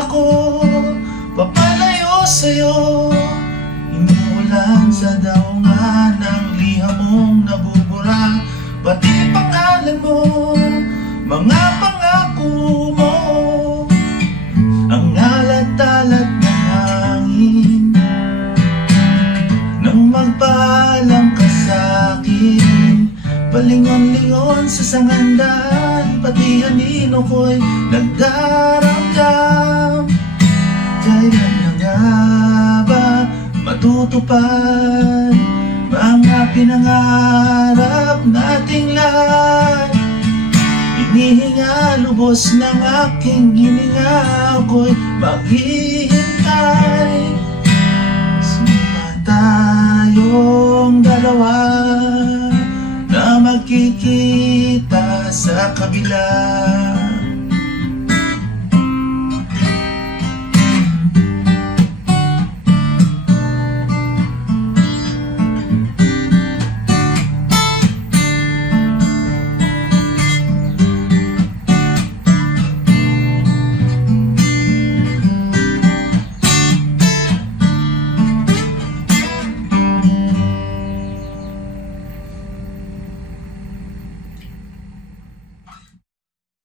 ako papalayo sa'yo. Inuulan sa daungan ng liham mong nabubura, pati pangalan mo, mga pangako mo. Ang alat-alat ng hangin nang magpaalam ka sa'kin, palingon-lingon sa sangandan, pati anino ko'y nagdaramdam. Kailan na nga ba matutupad mga pinangarap nating lahat? Hinihinga lubos ng aking hininga, ako'y maghihintay. Sino tayong dalawa na magkikita sa kabila?